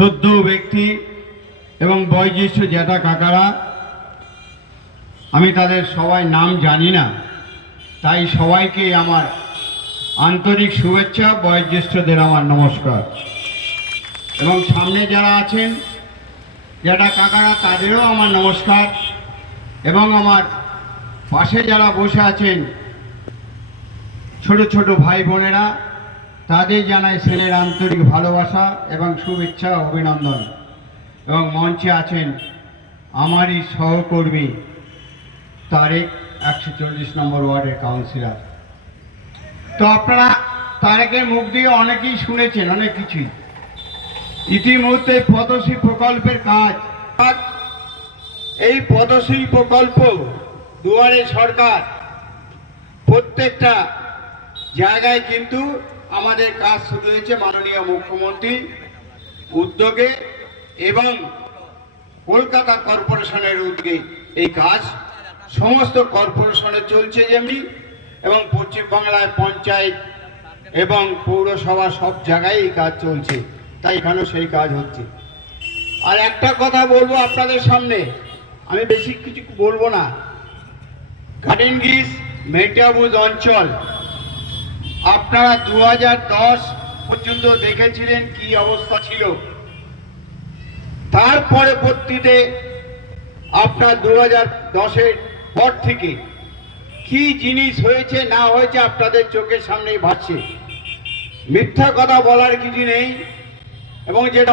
শ্রদ্ধ ব্যক্তি এবং বয়োজ্যেষ্ঠ জ্যাঠা কাকারা, আমি তাদের সবাই নাম জানি না, তাই সবাইকে আমার আন্তরিক শুভেচ্ছা, বয়োজ্যেষ্ঠদের আমার নমস্কার। এবং সামনে যারা আছেন জ্যাঠা কাকারা, তাদেরও আমার নমস্কার। এবং আমার পাশে যারা বসে আছেন ছোট ছোট ভাই বোনেরা, তাদের জানাই ছেলের আন্তরিক ভালোবাসা এবং শুভেচ্ছা, অভিনন্দন। এবং মঞ্চে আছেন আমারই সহকর্মী তারেক, 140 নম্বর ওয়ার্ডের কাউন্সিলর। তো আপনারা তারেকের মুখ দিয়ে অনেকেই শুনেছেন অনেক কিছুই। ইতিমধ্যে পদ্মশ্রী প্রকল্পের কাজ, এই পদ্মশ্রী প্রকল্প দুয়ারে সরকার প্রত্যেকটা জায়গায় কিন্তু আমাদের কাজ শুরু হয়েছে মাননীয় মুখ্যমন্ত্রী উদ্যোগে এবং কলকাতা কর্পোরেশনের উদ্যোগে। এই কাজ সমস্ত কর্পোরেশনে চলছে যেমনি, এবং পশ্চিমবাংলায় পঞ্চায়েত এবং পৌরসভা সব জায়গায় এই কাজ চলছে, তাই এখানেও সেই কাজ হচ্ছে। আর একটা কথা বলবো আপনাদের সামনে, আমি বেশি কিছু বলবো না। গার্ডেন গ্রিস মেটিয়াবুজ অঞ্চল আপনারা 2010 পর্যন্ত দেখেছিলেন কি অবস্থা ছিল। তার পরবর্তীতে আপনার 2010-এর পর থেকে কি জিনিস হয়েছে না হয়েছে আপনাদের চোখের সামনেই ভাসছে। মিথ্যা কথা বলার কিছু নেই। এবং যেটা